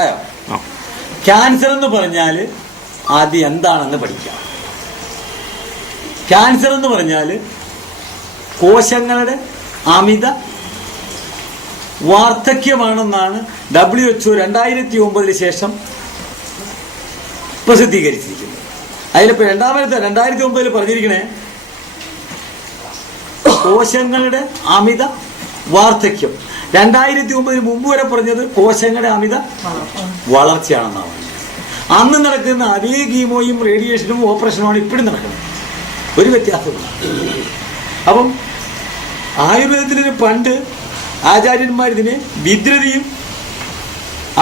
അയോ cancer എന്ന് പറഞ്ഞാൽ ആദ്യം എന്താണെന്ന് പഠിക്കാം. ക്യാൻസർ എന്ന് പറഞ്ഞാൽ കോശങ്ങളുടെ അമിത വാർദ്ധക്യമാണെന്നാണ് WHO 2009 ശേഷം പ്രസിദ്ധീകരിച്ചിരിക്കുന്നത്. അതിലിപ്പോ 2009 പറഞ്ഞിരിക്കണേ കോശങ്ങളുടെ അമിത വാർദ്ധക്യം. 2009 മുമ്പ് വരെ പറഞ്ഞത് കോശങ്ങളുടെ അമിത വളർച്ചയാണെന്നാണ്. അന്ന് നടക്കുന്ന അതേ കീമോയും റേഡിയേഷനും ഓപ്പറേഷനുമാണ് ഇപ്പോഴും നടക്കുന്നത്. ഒരു വ്യത്യാസമില്ല. അപ്പം ആയുർവേദത്തിന് പണ്ട് ആചാര്യന്മാരിതിനെ വിദ്രതിയും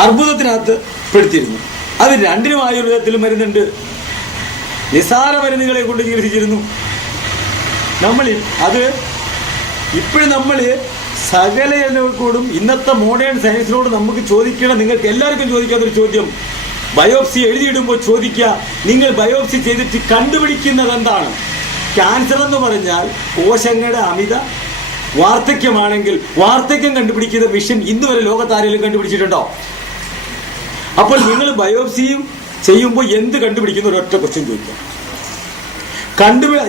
അർബുദത്തിനകത്ത് പെടുത്തിയിരുന്നു. അത് രണ്ടിനും ആയുർവേദത്തിലും മരുന്നുണ്ട്. നിസാര മരുന്നുകളെ കൊണ്ട് ചികിത്സിച്ചിരുന്നു. അത് ഇപ്പോഴും നമ്മൾ സകല എണ്ണകൾക്കോടും ഇന്നത്തെ മോഡേൺ സയൻസിനോട് നമുക്ക് ചോദിക്കണം. നിങ്ങൾക്ക് എല്ലാവർക്കും ചോദിക്കാത്തൊരു ചോദ്യം, ബയോപ്സി എഴുതിയിടുമ്പോൾ ചോദിക്കുക, നിങ്ങൾ ബയോപ്സി ചെയ്തിട്ട് കണ്ടുപിടിക്കുന്നത് എന്താണ്? ക്യാൻസർ എന്ന് പറഞ്ഞാൽ കോശങ്ങളുടെ അമിത വാർദ്ധക്യമാണെങ്കിൽ വാർദ്ധക്യം കണ്ടുപിടിക്കുന്ന മിഷൻ ഇന്ന് വരെ ലോകത്താരെങ്കിലും കണ്ടുപിടിച്ചിട്ടുണ്ടോ? അപ്പോൾ നിങ്ങൾ ബയോപ്സിയും ചെയ്യുമ്പോൾ എന്ത് കണ്ടുപിടിക്കുന്ന ഒരൊറ്റ ക്വസ്റ്റ്യൻ ചോദിക്കാം.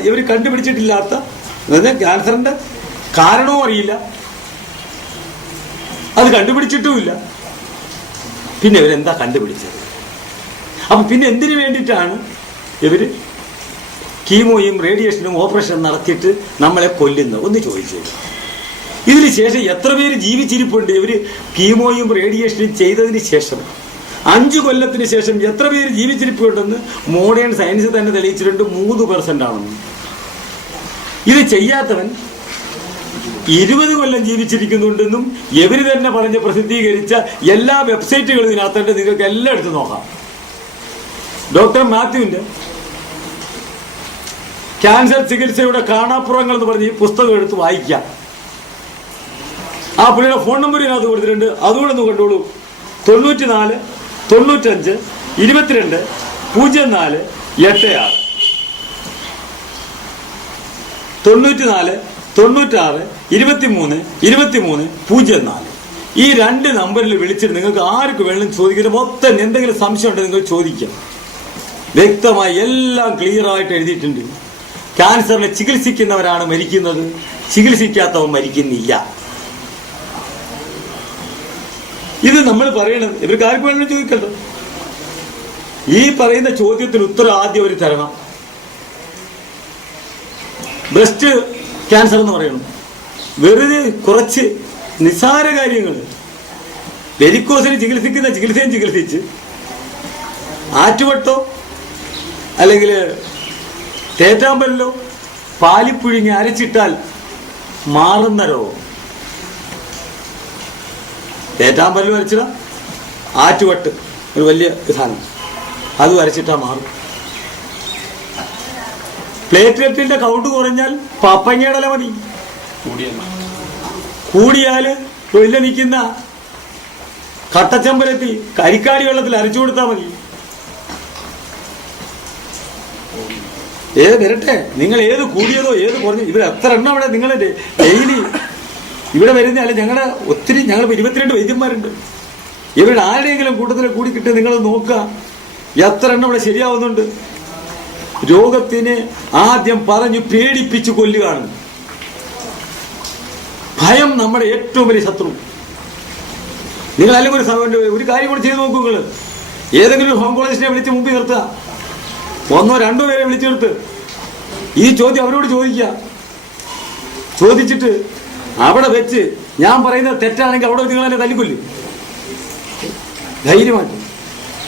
ഇവർ കണ്ടുപിടിച്ചിട്ടില്ലാത്ത, അതായത് ക്യാൻസറിന്റെ കാരണവും അറിയില്ല, അത് കണ്ടുപിടിച്ചിട്ടുമില്ല, പിന്നെ ഇവരെന്താ കണ്ടുപിടിച്ചത്? അപ്പൊ പിന്നെ എന്തിനു വേണ്ടിയിട്ടാണ് ഇവര് കീമോയും റേഡിയേഷനും ഓപ്പറേഷനും നടത്തിയിട്ട് നമ്മളെ കൊല്ലുന്നത്? ഒന്ന് ചോദിച്ചു. ഇതിന് ശേഷം എത്ര പേര് ജീവിച്ചിരിപ്പുണ്ട്? ഇവര് കീമോയും റേഡിയേഷനും ചെയ്തതിന് ശേഷം 5 കൊല്ലത്തിന് ശേഷം എത്ര പേര് ജീവിച്ചിരിപ്പുണ്ടെന്ന് മോഡേൺ സയൻസ് തന്നെ തെളിയിച്ചിട്ടുണ്ട്. 3% ആണെന്ന്. ഇത് ചെയ്യാത്തവൻ 20 കൊല്ലം ജീവിച്ചിരിക്കുന്നുണ്ടെന്നും ഇവര് തന്നെ പറഞ്ഞ് പ്രസിദ്ധീകരിച്ച എല്ലാ വെബ്സൈറ്റുകളും ഇതിനകത്തുണ്ട്. നിങ്ങൾക്ക് എല്ലാം എടുത്ത് നോക്കാം. ഡോക്ടർ മാത്യുവിന്റെ ക്യാൻസർ ചികിത്സയുടെ കാണാപ്പുറങ്ങൾ എന്ന് പറഞ്ഞ് ഈ പുസ്തകം എടുത്ത് വായിക്കാം. ആ പുള്ളിയുടെ ഫോൺ നമ്പർ ഇതിനകത്ത് കൊടുത്തിട്ടുണ്ട്. അതുകൂടെ ഒന്ന് കണ്ടോളൂ. 94 95 22 04 86 94 96 23 23 04. ഈ 2 നമ്പറിൽ വിളിച്ചിട്ട് നിങ്ങൾക്ക് ആർക്ക് വേണം ചോദിക്കുന്നത്. മൊത്തം എന്തെങ്കിലും സംശയം ഉണ്ടെങ്കിൽ നിങ്ങൾ ചോദിക്കാം. വ്യക്തമായി എല്ലാം ക്ലിയർ ആയിട്ട് എഴുതിയിട്ടുണ്ട്. ക്യാൻസറിനെ ചികിത്സിക്കുന്നവരാണ് മരിക്കുന്നത്, ചികിത്സിക്കാത്തവൻ മരിക്കുന്നില്ല. ഇത് നമ്മൾ പറയണത് ഇവർക്ക് ആർക്ക് വേണമെന്ന് ചോദിക്കണ്ടോ? ഈ പറയുന്ന ചോദ്യത്തിന് ഉത്തരം ആദ്യം അവർ തരണം. ബ്രസ്റ്റ് ക്യാൻസർ എന്ന് പറയണം. വെറുതെ കുറച്ച് നിസ്സാര കാര്യങ്ങൾ വെരിക്കോസിന് ചികിത്സിക്കുന്ന ചികിത്സയും ചികിത്സിച്ച് ആറ്റുവട്ടോ അല്ലെങ്കിൽ തേറ്റാമ്പലിലോ പാലിപ്പുഴുങ്ങി അരച്ചിട്ടാൽ മാറുന്ന രോഗം. തേറ്റാമ്പലിൽ വരച്ചിടാം, ആറ്റുവട്ട് ഒരു വലിയ സാധനം, അത് വരച്ചിട്ടാൽ മാറും. പ്ലേറ്റ്ലെറ്റിന്റെ കൗണ്ട് കുറഞ്ഞാൽ പപ്പങ്ങയുടെ ഇല മതി. കൂടിയാല് വലിയ നിൽക്കുന്ന കട്ടച്ചമ്പലത്തി കരിക്കാടി വെള്ളത്തിൽ അരച്ചു കൊടുത്താൽ മതി. വരട്ടെ, നിങ്ങൾ ഏത് കൂടിയതോ ഏത് കുറഞ്ഞോ, ഇവർ എത്ര എണ്ണം ഇവിടെ നിങ്ങൾ ഡെയിലി ഇവിടെ വരുന്ന അല്ലെ? ഞങ്ങൾ 22 വൈദ്യന്മാരുണ്ട്. ഇവരുടെ ആരുടെയെങ്കിലും കൂട്ടത്തിൽ കൂടി കിട്ടി നിങ്ങൾ നോക്കുക, എത്ര എണ്ണം ഇവിടെ ശരിയാവുന്നുണ്ട്. രോഗത്തിനെ ആദ്യം പറഞ്ഞു പേടിപ്പിച്ചു കൊല്ലുകയാണ്. ഭയം നമ്മുടെ ഏറ്റവും വലിയ ശത്രു. നിങ്ങൾ അല്ലെങ്കിൽ ഒരു കാര്യം കൂടെ ചെയ്ത് നോക്കൂ. നിങ്ങൾ ഏതെങ്കിലും ഒരു ഓങ്കോളജിസ്റ്റിനെ വിളിച്ച് മുമ്പിൽ നിർത്തുക, 1 2 പേരെ വിളിച്ചു നിർത്ത്. ഈ ചോദ്യം അവരോട് ചോദിക്കുക. ചോദിച്ചിട്ട് അവിടെ വെച്ച് ഞാൻ പറയുന്നത് തെറ്റാണെങ്കിൽ അവിടെ നിങ്ങൾ എന്നെ തല്ലിക്കൊല്ലും. ധൈര്യമായിട്ട്.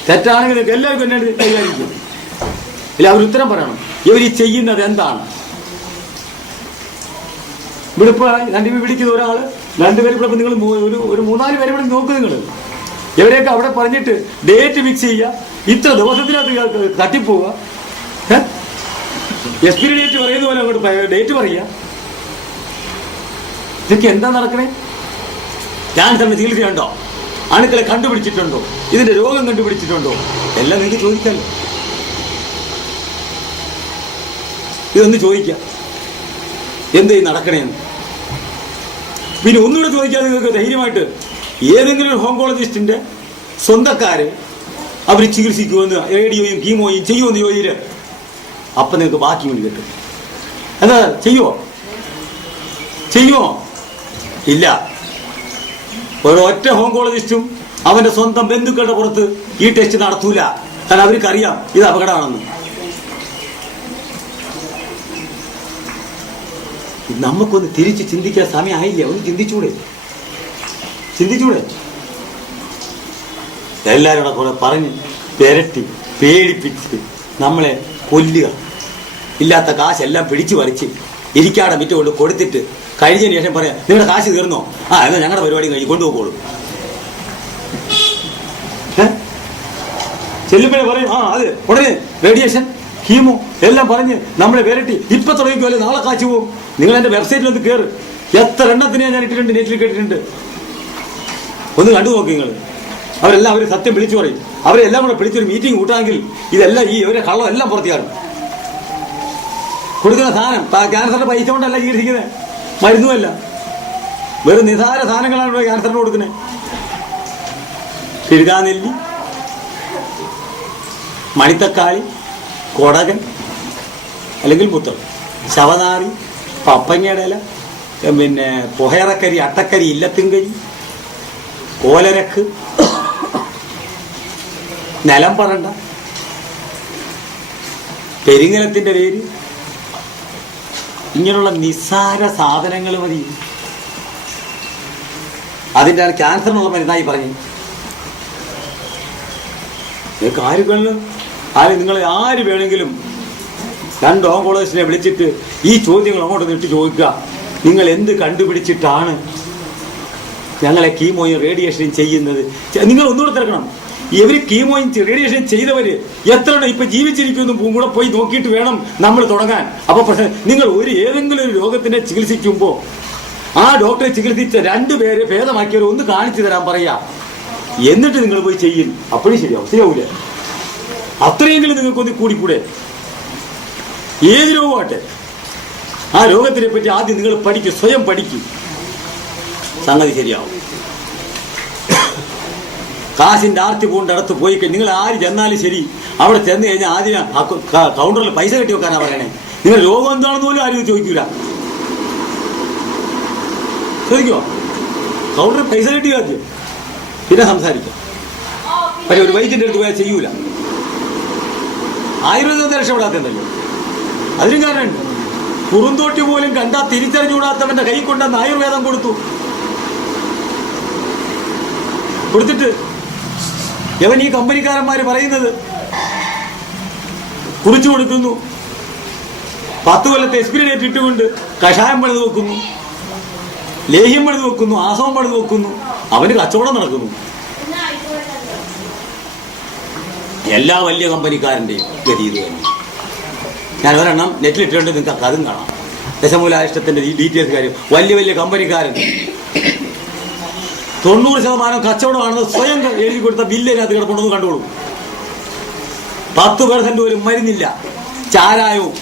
തെറ്റാണെങ്കിൽ നിങ്ങൾക്ക് എല്ലാവർക്കും എന്നെ കൈകാര്യം. ഇല്ല, അവർ ഉത്തരം പറയണം. ഇവർ ഈ ചെയ്യുന്നത് എന്താണ്? ഇവിടെ ഇപ്പൊ വിളിക്കുന്ന ഒരാള് 2 പേര് ഇവിടെ നിങ്ങൾ ഒരു 3-4 പേരെ ഇവിടെ നോക്കുക. നിങ്ങൾ ഇവരെയൊക്കെ അവിടെ പറഞ്ഞിട്ട് ഡേറ്റ് ഫിക്സ് ചെയ്യുക. ഇത്ര ദിവസത്തിനകത്ത് തട്ടിപ്പോവുക. എക്സ്പയറി ഡേറ്റ് പറയുന്ന പോലെ അങ്ങോട്ട് ഡേറ്റ് പറയുക. ഇതൊക്കെ എന്താ നടക്കണേ? ക്യാൻസറിന് ചികിത്സയുണ്ടോ? അണുക്കളെ കണ്ടുപിടിച്ചിട്ടുണ്ടോ? ഇതിന്റെ രോഗം കണ്ടുപിടിച്ചിട്ടുണ്ടോ? എല്ലാം നിങ്ങൾക്ക് ചോദിക്കാമല്ലോ. ഇതൊന്ന് ചോദിക്കാം, എന്തേ നടക്കണേന്ന്. പിന്നെ ഒന്നുകൂടെ ചോദിക്കാൻ നിങ്ങൾക്ക് ധൈര്യമായിട്ട് ഏതെങ്കിലും ഒരു ഓങ്കോളജിസ്റ്റിന്റെ സ്വന്തക്കാര് അവർ ചികിത്സിക്കുമെന്ന് റേഡിയോയും കീമോയും ചെയ്യുമെന്ന് ചോദിച്ചിട്ട് അപ്പം നിങ്ങൾക്ക് ബാക്കി വേണ്ടി കിട്ടും. എന്താ ചെയ്യുമോ? ഇല്ല. ഒരൊറ്റ ഓങ്കോളജിസ്റ്റും അവന്റെ സ്വന്തം ബന്ധുക്കളുടെ പുറത്ത് ഈ ടെസ്റ്റ് നടത്തൂല. കാരണം അവർക്കറിയാം ഇത് അപകടമാണെന്ന്. നമുക്കൊന്ന് തിരിച്ച് ചിന്തിക്കാൻ സമയമായില്ല. ഒന്ന് ചിന്തിച്ചൂടെ? എല്ലാവരും കൂടെ പറഞ്ഞ് വിരട്ടി പേടിപ്പിച്ച് നമ്മളെ കൊല്ലുക. ഇല്ലാത്ത കാശെല്ലാം പിടിച്ചു പറിച്ച് ഇരിക്കാടെ മിറ്റ കൊണ്ട് കൊടുത്തിട്ട് കഴിഞ്ഞതിന് ശേഷം പറയാം നിങ്ങളുടെ കാശ് തീർന്നോ? എന്നാൽ ഞങ്ങളുടെ പരിപാടി കഴിഞ്ഞ് കൊണ്ടുപോകോളൂ. ചെല്ലുമ്പോഴേ പറയും അത് ഉടനെ റേഡിയേഷൻ കീമോ എല്ലാം പറഞ്ഞ് നമ്മളെ വിരട്ടി. ഇപ്പൊ തുടങ്ങിക്കോല്ലേ നാളെ കാശ് പോവും. നിങ്ങൾ എന്റെ വെബ്സൈറ്റിൽ ഒന്ന് കയറ്. എത്ര എണ്ണത്തിനെയാണ് ഞാൻ ഇട്ടിട്ടുണ്ട്, നെറ്റിൽ കേട്ടിട്ടുണ്ട്. ഒന്ന് കണ്ടു നോക്ക് നിങ്ങൾ. അവരെല്ലാം അവർ സത്യം വിളിച്ചു പറയും. അവരെല്ലാം കൂടെ വിളിച്ചൊരു മീറ്റിംഗ് കൂട്ടാമെങ്കിൽ ഇതെല്ലാം ഈ ഇവരെ കള്ളം എല്ലാം പുറത്തിയാറും. കൊടുക്കുന്ന സാധനം ക്യാൻസറിന്റെ പൈസ കൊണ്ടല്ല ചികിത്സിക്കുന്നത്, മരുന്നുമല്ല. വെറും നിസാര സാധനങ്ങളാണ് ക്യാൻസറിന് കൊടുക്കുന്നത്. പിഴുകാനെല്ലി, മണിത്തക്കാളി, കൊടകൻ അല്ലെങ്കിൽ മുത്തൾ, ശവനാറി, പപ്പങ്ങയുടെ ഇല, പിന്നെ പുഹയറക്കരി, അട്ടക്കരി, ഇല്ലത്തിങ്കരി, കോലരക്ക്, നിലംപറണ്ട, പെരിങ്ങലത്തിന്റെ പേര്, ഇങ്ങനെയുള്ള നിസ്സാര സാധനങ്ങൾ മതി. അതിൻ്റെ ക്യാൻസറിനുള്ള മരുന്നായി പറഞ്ഞു. നിങ്ങൾ ആര് വേണമെങ്കിലും 2 ഓങ്കോളജിസ്റ്റിനെ വിളിച്ചിട്ട് ഈ ചോദ്യങ്ങൾ അങ്ങോട്ട് നിട്ട് ചോദിക്കുക. നിങ്ങൾ എന്ത് കണ്ടുപിടിച്ചിട്ടാണ് ഞങ്ങളെ കീമോയും റേഡിയേഷനും ചെയ്യുന്നത്? നിങ്ങൾ ഒന്നുകൂടെ തിരക്കണം. ഇവര് കീമോയും റേഡിയേഷൻ ചെയ്തവര് എത്ര ഇപ്പൊ ജീവിച്ചിരിക്കുന്നു കൂടെ പോയി നോക്കിയിട്ട് വേണം നമ്മൾ തുടങ്ങാൻ. അപ്പൊ പക്ഷെ നിങ്ങൾ ഏതെങ്കിലും ഒരു രോഗത്തിനെ ചികിത്സിക്കുമ്പോ ആ ഡോക്ടറെ ചികിത്സിച്ച 2 പേരെ ഭേദമാക്കിയവരെ ഒന്ന് കാണിച്ചു തരാൻ പറയാ. എന്നിട്ട് നിങ്ങൾ പോയി ചെയ്യും. അപ്പോഴും ശരിയാവൂല. അത്രയെങ്കിലും നിങ്ങൾക്കൊന്ന് കൂടിക്കൂടെ? ഏത് രോഗമാട്ടെ ആ രോഗത്തിനെ പറ്റി ആദ്യം നിങ്ങൾ പഠിക്കും, സ്വയം പഠിക്കും. സംഗതി ശരിയാവും. കാശിന്റെ ആർത്തി കൊണ്ട് അടുത്ത് പോയി നിങ്ങൾ ആര് ചെന്നാലും ശരി, അവിടെ ചെന്ന് കഴിഞ്ഞാൽ ആദ്യം കൗണ്ടറിൽ പൈസ കെട്ടി വെക്കാനാ പറയണേ. നിങ്ങൾ രോഗം എന്താണെന്ന് പോലും ആരും ചോദിക്കൂല. ചോദിക്കുമോ? കൗണ്ടറിൽ പൈസ കെട്ടി ആദ്യം, പിന്നെ സംസാരിക്കാം. പക്ഷെ ഒരു വൈദ്യന്റെ അടുത്ത് പോയാൽ ചെയ്യൂല. ആയുർവേദത്തെ രക്ഷപ്പെടാത്തല്ലോ. അതിനും കാരണമുണ്ട്. കുറുന്തോട്ടി പോലും കണ്ടാ തിരിച്ചറിഞ്ഞുകൂടാത്തവന്റെ കൈ കൊണ്ടെന്ന് ആയുർവേദം കൊടുത്തിട്ട് യവൻ ഈ കമ്പനിക്കാരന്മാര് പറയുന്നത് കുറിച്ചു കൊടുക്കുന്നു. 10 കൊല്ലത്തെ എക്സ്പീരിയൻ ഡേറ്റ് ഇട്ടുകൊണ്ട് കഷായം പണിത് വെക്കുന്നു, ലേഹ്യം പണിത് വെക്കുന്നു, ആസവം പണിത് വെക്കുന്നു. അവന് കച്ചവടം നടക്കുന്നു. എല്ലാ വലിയ കമ്പനിക്കാരന്റെയും ഗതി ഇത് തന്നെ. ഞാൻ ഒരെണ്ണം നെറ്റിലിട്ടുണ്ട്, നിങ്ങൾക്ക് അതും കാണാം. ദശമൂലാഷ്ടത്തിന്റെ ഈ ഡീറ്റെയിൽസ് കാര്യം. വലിയ കമ്പനിക്കാരൻ 90% കച്ചവടമാണെന്ന് സ്വയം എഴുതി കൊടുത്ത ബില്ലിനകത്ത് കിടപ്പുണ്ടെന്ന് കണ്ടോളൂ. 10% പോലും മരുന്നില്ല. ചാരായവും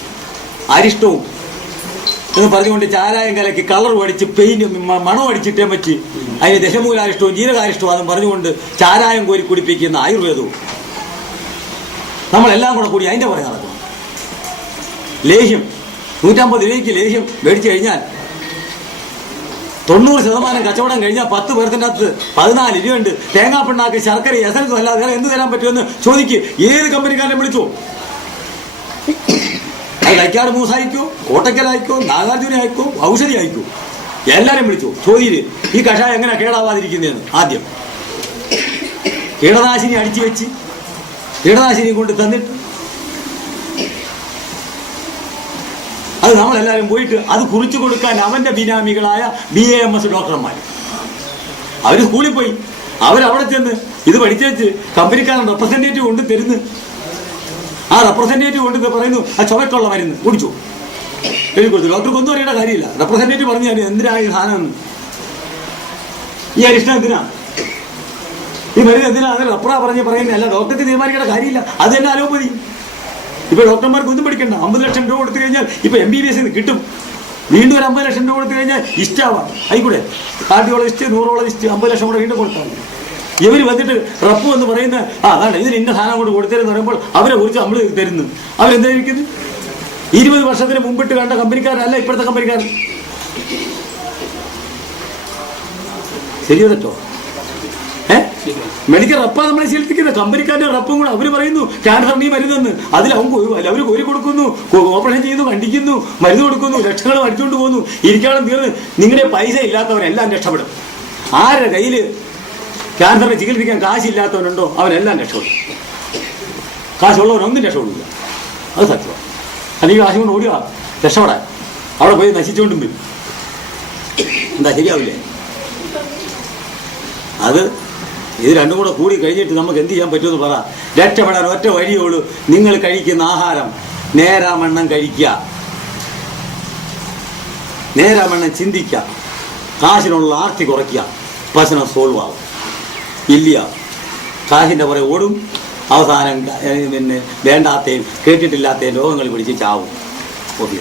അരിഷ്ടവും എന്ന് പറഞ്ഞുകൊണ്ട് ചാരായം കലക്കി കളർ അടിച്ച് പെയിന്റ് മണം അടിച്ചിട്ടേ പറ്റി അതിന് ദശമൂലാരിഷ്ടവും ജീരകാരിഷ്ടവും അതും പറഞ്ഞുകൊണ്ട് ചാരായം കോരി കുടിപ്പിക്കുന്ന ആയുർവേദവും നമ്മളെല്ലാം കൂടി അതിന്റെ പുറകെ നടക്കണം. ലേഹ്യം 150 രൂപയ്ക്ക് ലേഹ്യം മേടിച്ചു കഴിഞ്ഞാൽ 90% കച്ചവടം കഴിഞ്ഞാൽ 10% 14 രൂപയുണ്ട്. തേങ്ങാപ്പിണ്ണാക്ക്, ശർക്കര, എസൻസും അല്ലാതെ വേറെ എന്ത് തരാൻ പറ്റുമെന്ന് ചോദിക്ക്. ഏത് കമ്പനിക്കാരനെ വിളിച്ചോ? അത് കൈക്കാട് മൂസായിക്കോ, കോട്ടക്കലായിക്കോ, നാഗാർജുന ആയിക്കോ, ഔഷധി ആയിക്കോ, എല്ലാരും വിളിച്ചോ. ചോദ്യം ഈ കഷായം എങ്ങനെ കേടാവാതിരിക്കുന്നതെന്ന്. ആദ്യം കീടനാശിനി അടിച്ചു വെച്ച് കീടനാശിനി കൊണ്ട് തന്നിട്ട് അത് നമ്മളെല്ലാവരും പോയിട്ട് അത് കുറിച്ചു കൊടുക്കാൻ അവന്റെ ബിനാമികളായ BAMS ഡോക്ടർമാർ അവർ സ്കൂളിൽ പോയി അവരവിടെ ചെന്ന് ഇത് പഠിച്ചേച്ച് കമ്പനിക്കാരൻ റെപ്രസെന്റേറ്റീവ് കൊണ്ട് തരുന്നു. ആ റെപ്രസെന്റേറ്റീവ് കൊണ്ട് പറയുന്നു ആ ചുമക്കുള്ള മരുന്ന് കുടിച്ചു എഴുതി കൊടുത്തു. ഡോക്ടർക്ക് ഒന്നും അറിയേണ്ട കാര്യമില്ല. റെപ്രസെന്റേറ്റീവ് പറഞ്ഞു ഞാൻ എന്തിനാ ഈ സാധനം, ഈ അരിഷ്ടം എന്തിനാ, ഈ മരുന്ന് എന്തിനാ, അങ്ങനെ റെപ്രാ പറയുന്നതല്ല. ഡോക്ടർക്ക് തീരുമാനിക്കേണ്ട കാര്യമില്ല. അത് തന്നെ അലോപ്പതി. ഇപ്പൊ ഡോക്ടർമാർക്ക് ഒന്നും പഠിക്കണ്ട. 50 ലക്ഷം രൂപ കൊടുത്തു കഴിഞ്ഞാൽ ഇപ്പൊ MBBS കിട്ടും. വീണ്ടും ഒരു 50 ലക്ഷം രൂപ കൊടുത്തു കഴിഞ്ഞാൽ ഇഷ്ടാവാം. ആയിക്കൂടെ? കാർഡിയോളജിസ്റ്റ്, ന്യൂറോളജിസ്റ്റ് 50 ലക്ഷം കൂടെ വീണ്ടും കൊടുത്താൽ ഇവർ വന്നിട്ട് റപ്പ് എന്ന് പറയുന്ന അതാണ് ഇതിന് ഇന്ന സാധനം കൊണ്ട് കൊടുത്തതെന്ന് പറയുമ്പോൾ അവരെ കുറിച്ച് നമ്മൾ തരുന്നു. അവരെന്തായിരിക്കുന്നു? 20 വർഷത്തിന് മുമ്പിട്ട് കണ്ട കമ്പനിക്കാരല്ല ഇപ്പോഴത്തെ കമ്പനിക്കാരൻ. ശരിയോ തെറ്റോ? മെഡിക്കൽ റപ്പാ നമ്മളെ ശീലിപ്പിക്കുന്നത്. കമ്പനിക്കാരുടെ റപ്പും കൂടെ അവർ പറയുന്നു ക്യാൻസറിന് മരുന്നെന്ന്. അതിൽ അവർ കോരി കൊടുക്കുന്നു, ഓപ്പറേഷൻ ചെയ്യുന്നു, കണ്ടിക്കുന്നു, മരുന്ന് കൊടുക്കുന്നു, ലക്ഷങ്ങൾ അടിച്ചുകൊണ്ട് പോകുന്നു. ഇരിക്കാനും തീർന്ന് നിങ്ങളുടെ പൈസ ഇല്ലാത്തവരെല്ലാം രക്ഷപ്പെടും. ആരുടെ കയ്യിൽ ക്യാൻസറിനെ ചികിത്സിക്കാൻ കാശില്ലാത്തവനുണ്ടോ അവനെല്ലാം രക്ഷപ്പെടും. കാശുള്ളവനൊന്നും രക്ഷപ്പെടില്ല. അത് സത്യമാണ്. അല്ലെങ്കിൽ കാശ് കൊണ്ട് ഓടുക രക്ഷപ്പെടാൻ അവിടെ പോയി നശിച്ചുകൊണ്ടും വരും. എന്താ ശരിയാവില്ലേ? അത് ഇത് രണ്ടും കൂടെ കൂടി കഴിഞ്ഞിട്ട് നമുക്ക് എന്ത് ചെയ്യാൻ പറ്റുമെന്ന് പറ. രക്ഷപ്പെടാൻ ഒറ്റ വഴിയുള്ളൂ. നിങ്ങൾ കഴിക്കുന്ന ആഹാരം നേരാമണ്ണം കഴിക്കുക, നേരാമണ്ണം ചിന്തിക്കുക, കാശിനുള്ള ആർത്തി കുറയ്ക്കുക. പ്രശ്നം സോൾവ് ആവും. ഇല്ല കാശിൻ്റെ പുറകെ ഓടും. അവസാനം പിന്നെ വേണ്ടാത്തയും കേട്ടിട്ടില്ലാത്തയും രോഗങ്ങൾ പിടിച്ച് ചാവും. ഓക്കെ.